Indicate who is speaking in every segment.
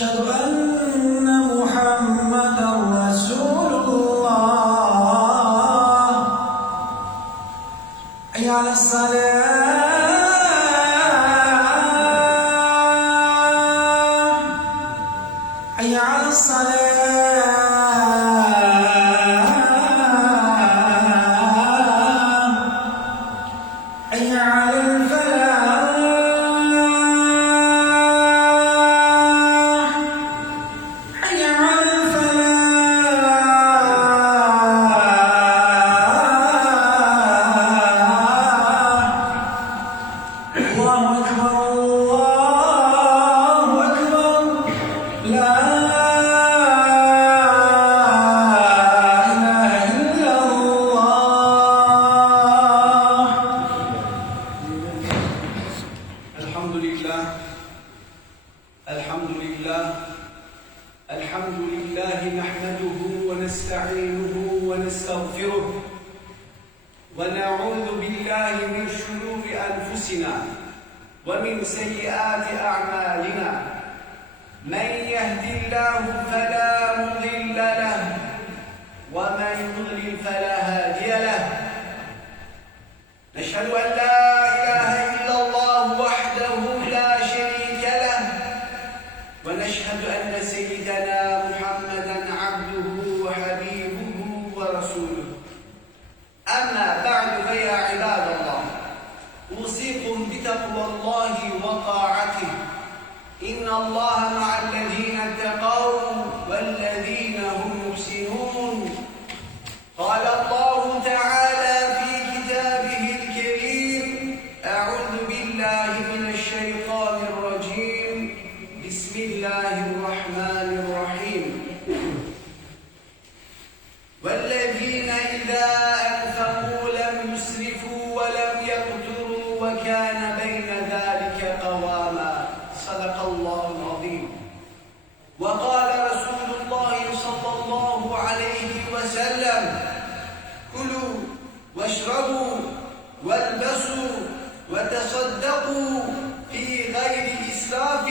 Speaker 1: أشهد أن محمدا رسول الله. على الصلاة.
Speaker 2: عليه وسلم كلوا واشربوا والبسوا وتصدقوا في غير إسراف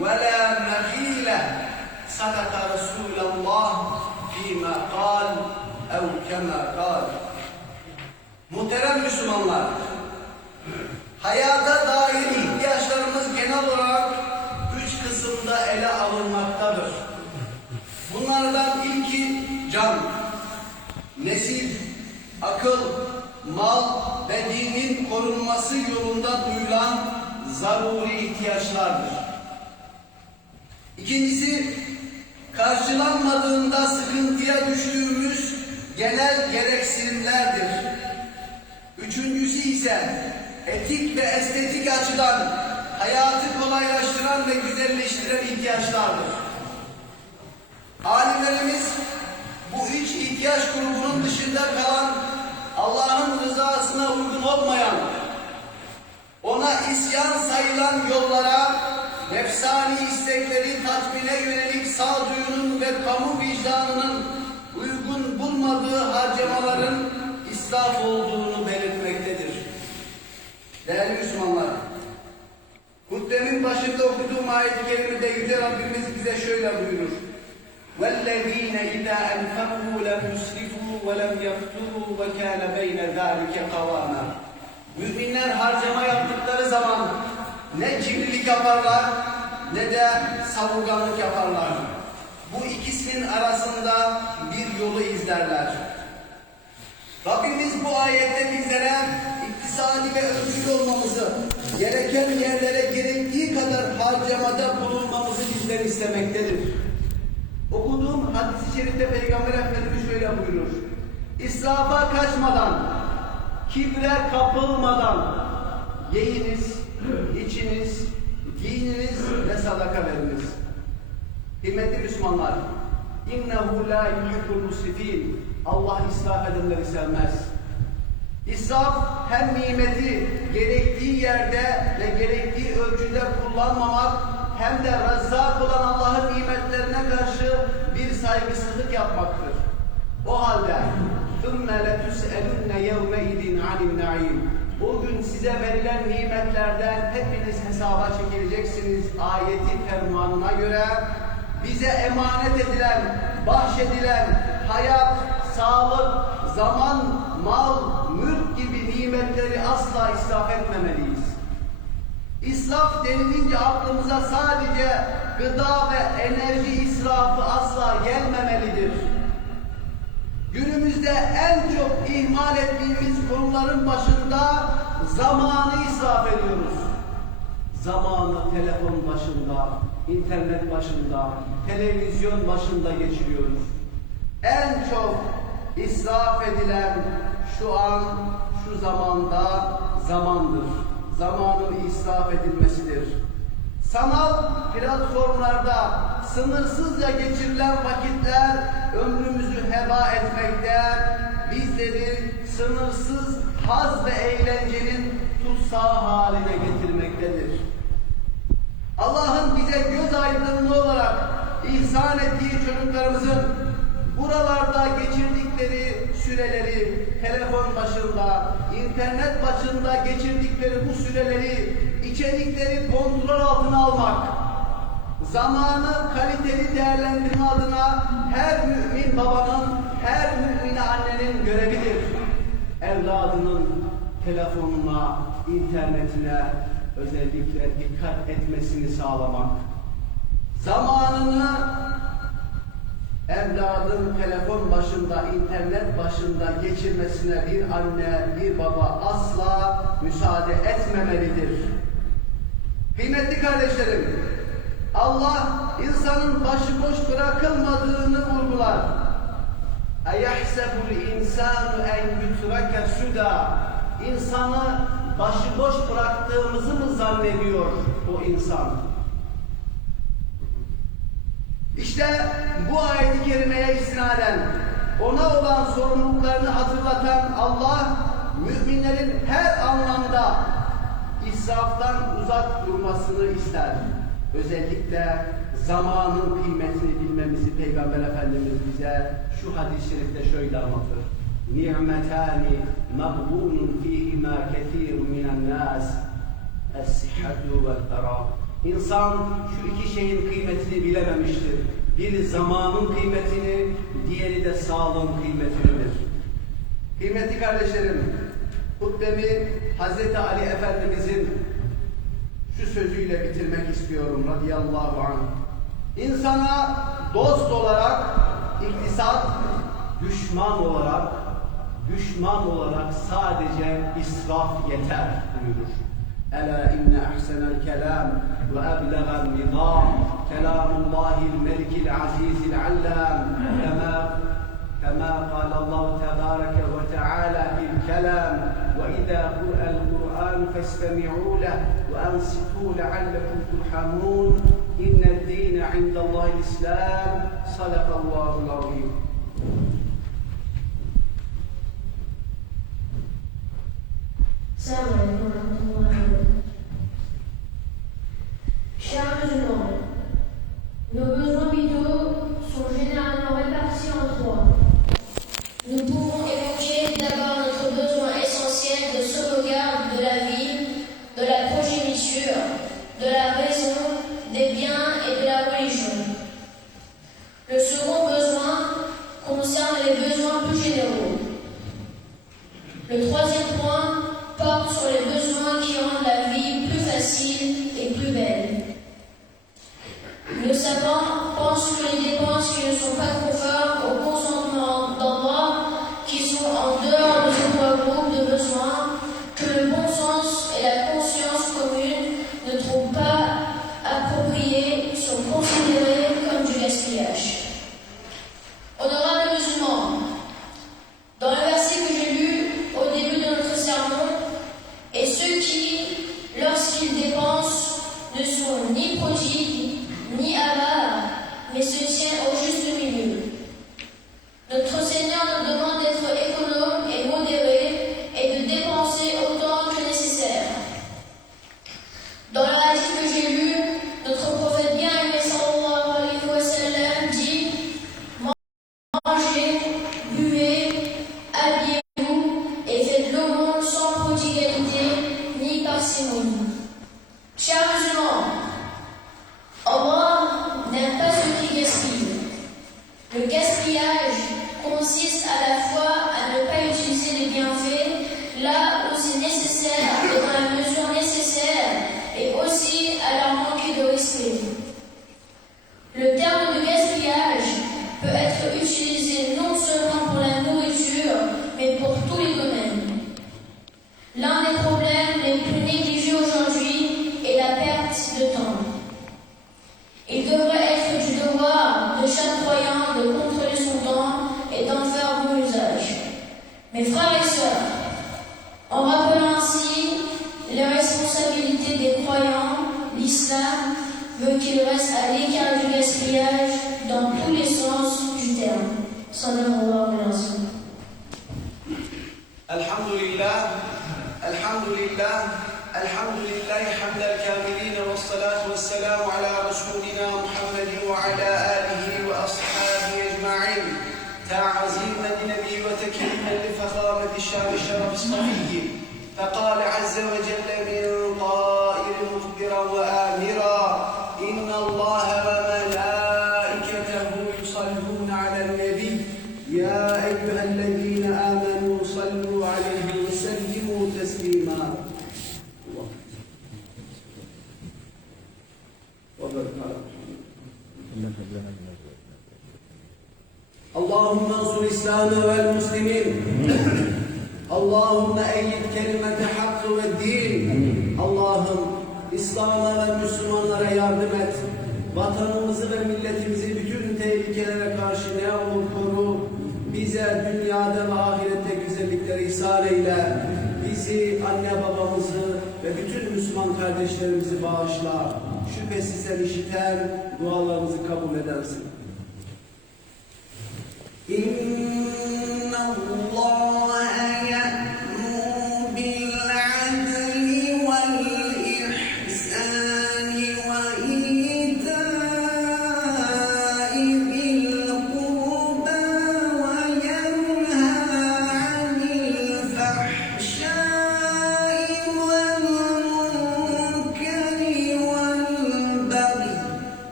Speaker 2: ولا مخيلة صدق رسول الله فيما قال أو كما قال Muhterem Müslümanlar, hayata dair ihtiyaçlarımız genel olarak üç kısımda ele alınmaktadır. Bunlardan can, nesil, akıl, mal ve dinin korunması yolunda duyulan zaruri ihtiyaçlardır. İkincisi, karşılanmadığında sıkıntıya düştüğümüz genel gereksinimlerdir. Üçüncüsü ise etik ve estetik açıdan hayatı kolaylaştıran ve güzelleştiren ihtiyaçlardır. Alimlerimiz bu üç ihtiyaç grubunun dışında kalan Allah'ın rızasına uygun olmayan, ona isyan sayılan yollara, nefsani istekleri tatmine yönelik sağduyunun ve kamu vicdanının uygun bulmadığı harcamaların israf olduğunu belirtmektedir. Değerli Müslümanlar, hutbemin başında okuduğum ayet-i kerimede Yüce Rabbimiz bize şöyle buyurur. وَالَّذ۪ينَ اِذَا أَنْفَقُوا لَمْ يُسْرِفُوا وَلَمْ يَقْتُرُوا وَكَانَ بَيْنَ ذَٰلِكَ قَوَامًا Müminler harcama yaptıkları zaman ne cimrilik yaparlar ne de savurganlık yaparlar. Bu ikisinin arasında bir yolu izlerler. Rabbimiz bu ayette bizlere iktisadi ve ölçülü olmamızı, gereken yerlere gerektiği kadar harcamada bulunmamızı bizden istemektedir. Okuduğum hadis-i şerifte Peygamber Efendimiz şöyle buyurur. İsrafa kaçmadan, kibre kapılmadan yiyiniz, içiniz, giyininiz ve sadaka veriniz. Kıymetli Müslümanlar, innehu la yuhibbul musrifin. Allah israf edenleri sevmez. İsraf hem nimeti gerektiği yerde ve gerektiği ölçüde kullanmamak hem de razzak olan Allah'ın nimetlerine karşı bir saygısızlık yapmaktır. O halde ثُمَّ لَتُسْأَلُنَّ يَوْمَئِذٍ عَنِ النَّعِيمِ O gün size verilen nimetlerden hepiniz hesaba çekileceksiniz ayeti fermanına göre bize emanet edilen, bahşedilen hayat, sağlık, zaman, mal, mülk gibi nimetleri asla israf etmemeliyiz. İsraf denilince aklımıza sadece gıda ve enerji israfı asla gelmemelidir. Günümüzde en çok ihmal ettiğimiz konuların başında zamanı israf ediyoruz. Zamanı telefon başında, internet başında, televizyon başında geçiriyoruz. En çok israf edilen şu an, şu zamanda zamandır. Zamanın israf edilmesidir. Sanal platformlarda sınırsızca geçirilen vakitler ömrümüzü heba etmekte, bizleri sınırsız haz ve eğlencenin tutsağı haline getirmektedir. Allah'ın bize göz aydınlığı olarak ihsan ettiği çocuklarımızın buralarda geçirdikleri süreleri, telefon başında, internet başında geçirdikleri bu süreleri, içerikleri kontrol altına almak, zamanı kaliteli değerlendirme adına her mümin babanın, her mümin annenin görevidir. Evladının telefonuna, internetine özellikle dikkat etmesini sağlamak. Zamanını evladın telefon başında, internet başında geçirmesine bir anne, bir baba asla müsaade etmemelidir. Kıymetli kardeşlerim, Allah insanın başıboş bırakılmadığını vurgular. اَيَحْسَبُ الْاِنْسَانُ اَنْ يُتْرَكَ سُدًا İnsanı başıboş bıraktığımızı mı zannediyor o insan? İşte bu ayet-i kerimeye istinaden ona olan sorumluluklarını hatırlatan Allah müminlerin her anlamda israftan uzak durmasını ister. Özellikle zamanın kıymetini bilmemizi Peygamber Efendimiz bize şu hadis-i şerifte şöyle anlatır. Ni'metani mağbunun fihima kethirun minen nas es-sihhatu vel İnsan şu iki şeyin kıymetini bilememiştir. Biri zamanın kıymetini, diğeri de sağlığın kıymetini bilir. Kıymetli kardeşlerim, hutbemi Hz. Ali Efendimizin şu sözüyle bitirmek istiyorum radıyallahu anh. İnsana dost olarak iktisat, düşman olarak, düşman olarak sadece israf yeter buyurur. Ela inne ahsenel kelam ve eblegan nizam كلام الله الملك العزيز العلام كما كما قال الله تبارك وتعالى في الكلام وإذا قرأ القرآن فاستمعوا له وأنصتوا لعلكم ترحمون. إن الدين عند الله الإسلام. صدق الله العظيم.
Speaker 3: السلام عليكم ورحمة الله وبركاته. شرح Nos besoins vitaux sont généralement répartis en trois. Nous pouvons à la fois
Speaker 2: اللهم انصر الإسلام والمسلمين اللهم أيد كلمة حق والدين اللهم İslam'a ve Müslümanlara yardım et. Vatanımızı ve milletimizi bütün tehlikelere karşı ne olur koru. Bize dünyada ve ahirette güzellikleri ihsan eyle. Bizi, anne babamızı ve bütün Müslüman kardeşlerimizi bağışla. Şüphesiz sen işiten, dualarımızı kabul edersin. إن الله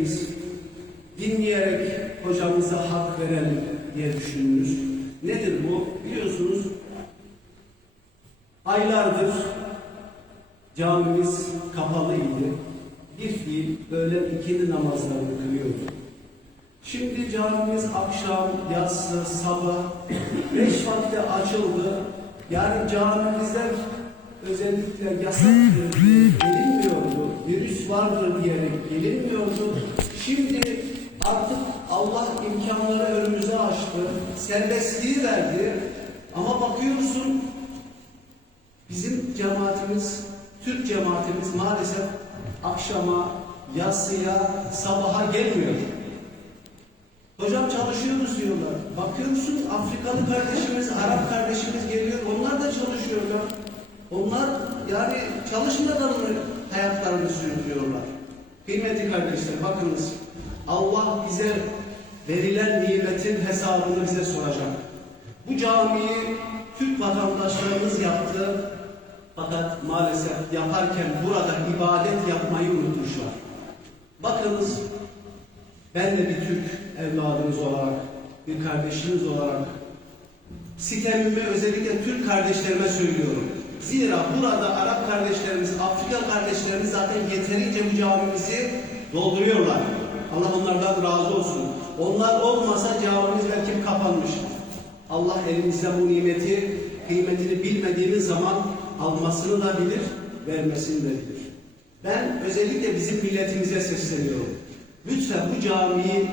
Speaker 2: dinleyiniz, dinleyerek hocamıza hak verelim diye düşündünüz. Nedir bu? Biliyorsunuz aylardır camimiz kapalıydı. Bir fiil öğlen ikindi namazlarını kılıyordu. Şimdi camimiz akşam, yatsı, sabah, beş vakte açıldı. Yani camimizden özellikle yasak bilinmiyor. Şey Virüs vardır diyerek gelinmiyordu. Şimdi artık Allah imkanları önümüze açtı. Serbestliği verdi. Ama bakıyorsun bizim cemaatimiz, Türk cemaatimiz maalesef akşama, yatsıya, sabaha gelmiyor. Hocam çalışıyoruz diyorlar. Bakıyorsun Afrikalı kardeşimiz, Arap kardeşimiz geliyor. Onlar da çalışıyorlar. Onlar yani çalışmadan hayatlarını sürdürüyorlar? Kıymetli kardeşler bakınız. Allah bize verilen nimetin hesabını bize soracak. Bu camiyi Türk vatandaşlarımız yaptı. Fakat maalesef yaparken burada ibadet yapmayı unutmuşlar. Bakınız ben de bir Türk evladınız olarak, bir kardeşiniz olarak sitemimi özellikle Türk kardeşlerime söylüyorum. Zira burada Arap kardeşlerimiz, Afrika kardeşlerimiz zaten yeterince bu camimizi dolduruyorlar. Allah onlardan razı olsun. Onlar olmasa camimiz belki kapanmış. Allah elimizden bu nimeti, kıymetini bilmediğimiz zaman almasını da bilir, vermesini de bilir. Ben özellikle bizim milletimize sesleniyorum. Lütfen bu camiyi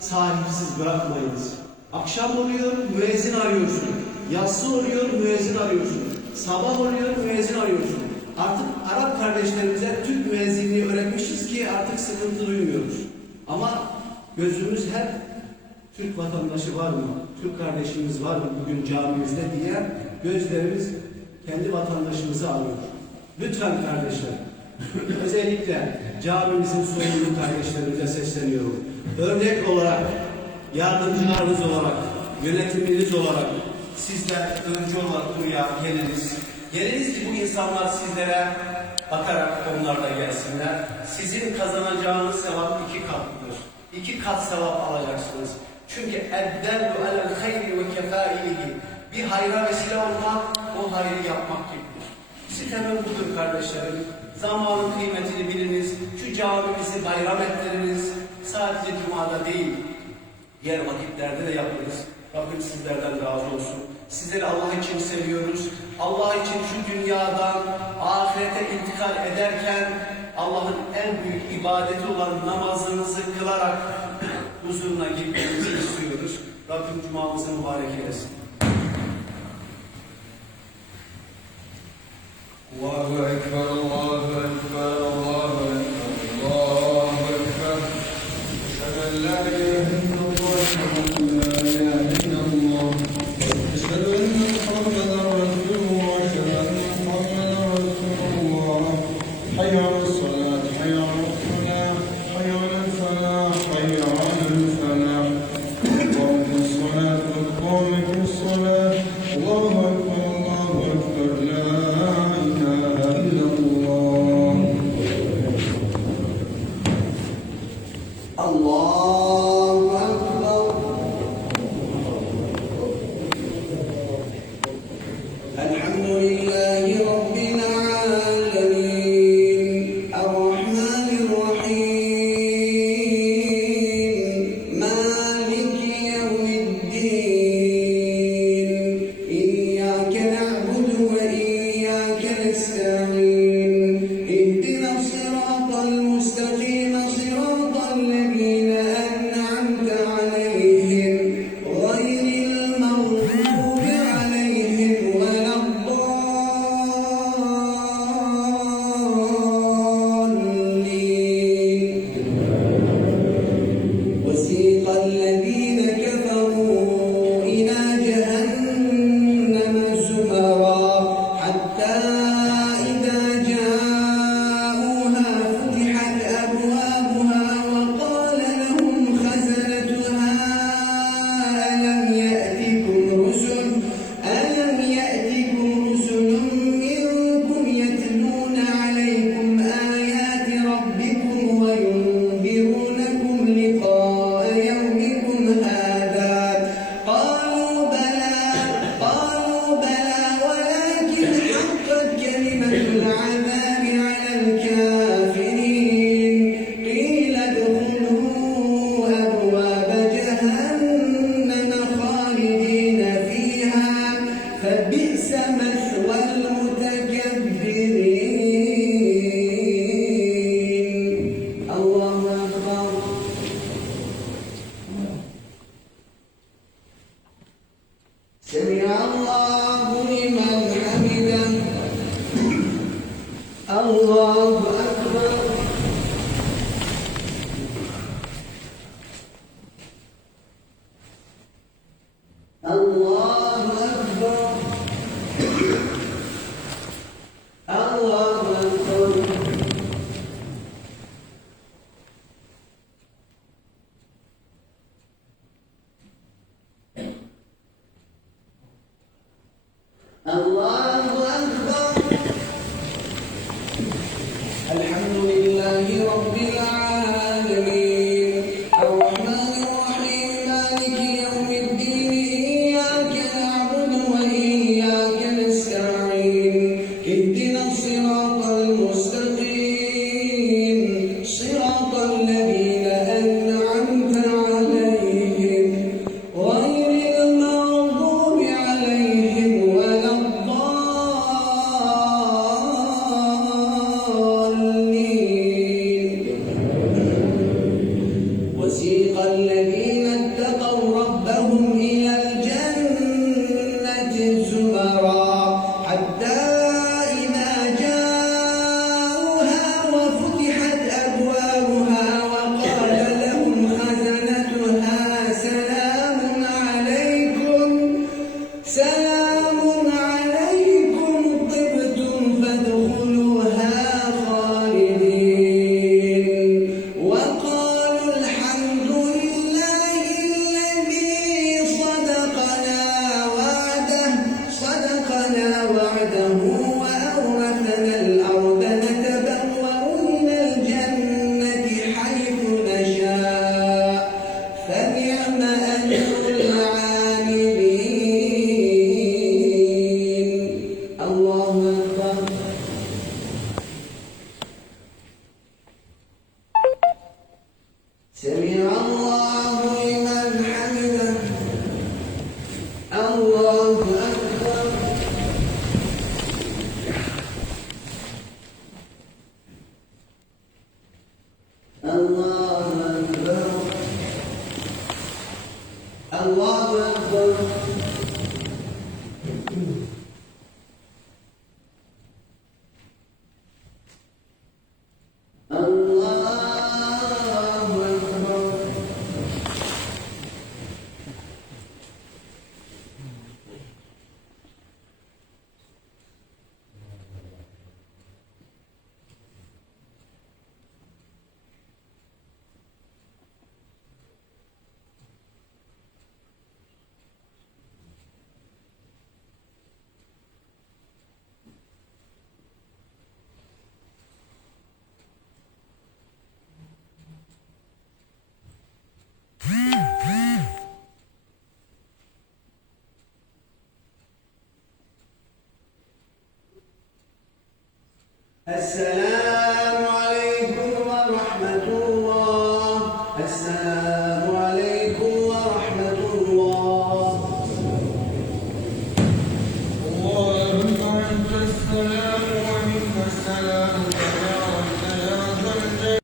Speaker 2: sahipsiz bırakmayınız. Akşam oluyor, müezzin arıyorsun. Yatsı oluyor, müezzin arıyorsun. Sabah oluyor, müezzin arıyorsun. Artık Arap kardeşlerimize Türk müezzinliği öğretmişiz ki artık sıkıntı duymuyoruz. Ama gözümüz hep Türk vatandaşı var mı? Türk kardeşimiz var mı bugün camimizde diye gözlerimiz kendi vatandaşımızı alıyor. Lütfen kardeşler, özellikle camimizin sorumlu kardeşlerimize sesleniyorum. Örnek olarak, yardımcılarınız olarak, yönetiminiz olarak sizler öncü olarak buraya geliniz. Geliniz ki bu insanlar sizlere bakarak onlar da gelsinler. Sizin kazanacağınız sevap iki katlıdır. İki kat sevap alacaksınız. Çünkü eddellu alel hayri ve kefailihi. Bir hayra vesile olmak, o hayrı yapmak gibidir. Sitemim budur kardeşlerim. Zamanın kıymetini biliniz. Şu camimizi bayram ettiriniz. Sadece cumada değil, diğer vakitlerde de yapınız. Rabbim sizlerden razı olsun. Sizleri Allah için seviyoruz. Allah için şu dünyadan ahirete intikal ederken Allah'ın en büyük ibadeti olan namazınızı kılarak huzuruna gitmenizi istiyoruz. Rabbim cumamızı mübarek eylesin. Allahu Ekber. Semihallah as uh,